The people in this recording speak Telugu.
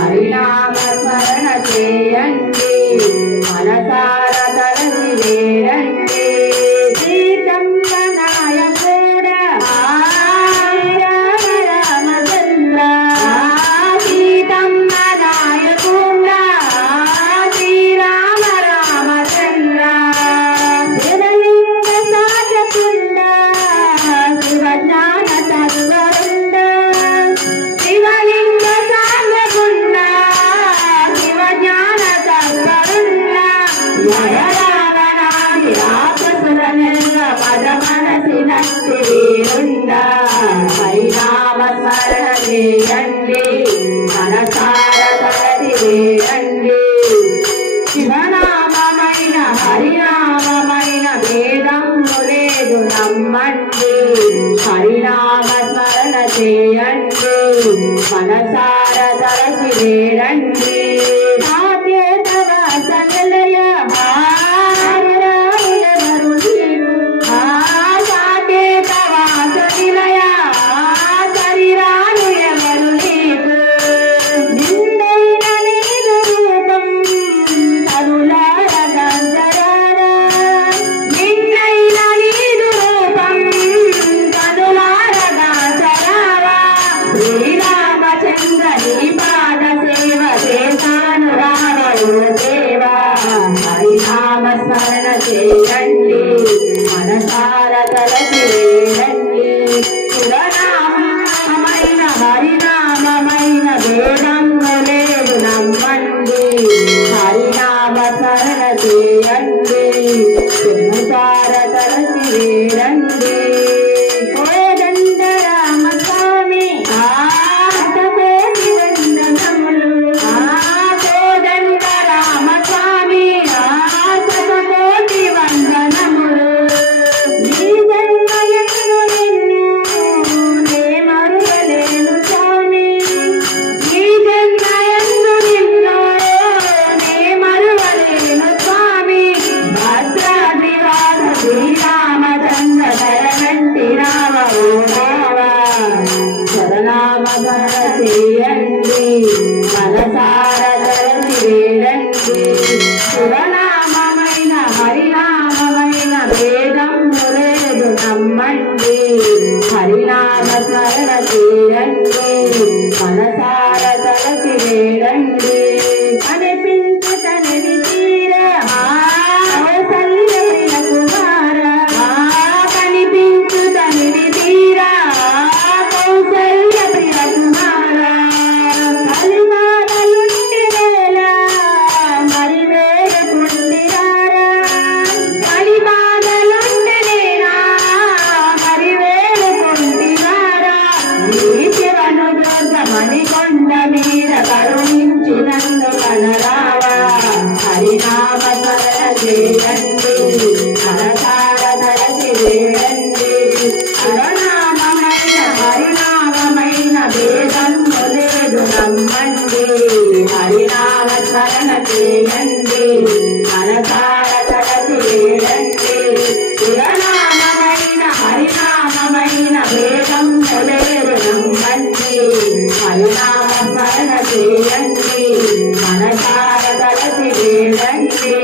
హరినామ స్మరణ చేయండి మనసార తలచి వేడండి సీతమ్మ నాయకుడ రామ రామచంద్ర సీతమ్మ నాయకుడ శ్రీరామ రామచంద్ర శివలింగ సాధకుండ శివజ్ఞాన తత్వరుండ శివలింగ సాధకుండ శివజ్ఞాన తత్వరుండ జయరావణాది రాక్షసులనెల్ల పద మనసినట్టి వీరుండ హరినామ స్మరణ చేయండి మనసార తలచి వేడండి శివనామమైన హరినామమైన భేదము లేదు నమ్మండి హరినామ స్మరణ చేయండి మనసార తలచి వేడండి సాకేతవ సకలయ సాకేతవ సకిలయ శరీరాలు ఎవరు నీకు నిండైన నీదు రూపం తరులార గంజరార నిండైన నీదు రూపం తరులార గంజరార శ్రీరామచంద్ర నీ పాద సేవ చేశాను రావణు దేవా హరినామ స్మరణ చేయండి మనసార తలచి వేడండి శివనామమైన హరినామమైన భేదము లేదు నమ్మండి హరినామ స్మరణ చేయండి మనసార తలచి వేడండి కోదండ రామస్వామి కోటి వందనములు కోదండ రామస్వామి కోటి వందనములు నీ జన్మయందు నిన్ను నే మరువలేను స్వామి నీ జన్మయందు నిన్ను నే మరువలేను స్వామి భద్రాద్రివాస శ్రీరామచంద్ర శరణంటి రావో రావా శరణామ స్మరణ చేయండి మనసార తలచి వేడండి శివనామమైన హరినామమైన భేదము లేదు నమ్మండి హరినామ స్మరణ చేయండి మనసార తలచి వేడండి కనిపించుతనిది తీర కౌసల్య ప్రియ కుమార కనిపించుతనిది తీర కౌసల్య ప్రియ కుమార కలిమాలలుంటి వేళ మరి వేడుకుంటిరారా కలిమాలలుంటి నేనా మరి వేడుకుంటిరారా ఈ శివను దుర్గమణి కొండ మీద కరుణించినందు కనరావా హరినామ స్మరణ చేయండి మనసార తలచి వేడండి శివనామమైన హరినామమైన భేదము లేదు నమ్మండి హరినామ స్మరణ చేయండి మనసార తలచి వేడండి శివనామమైన హరినామమైన భేదము లేదు నమ్మండి హరినామ స్మరణ చేయండి మనసార తలచి వేడండి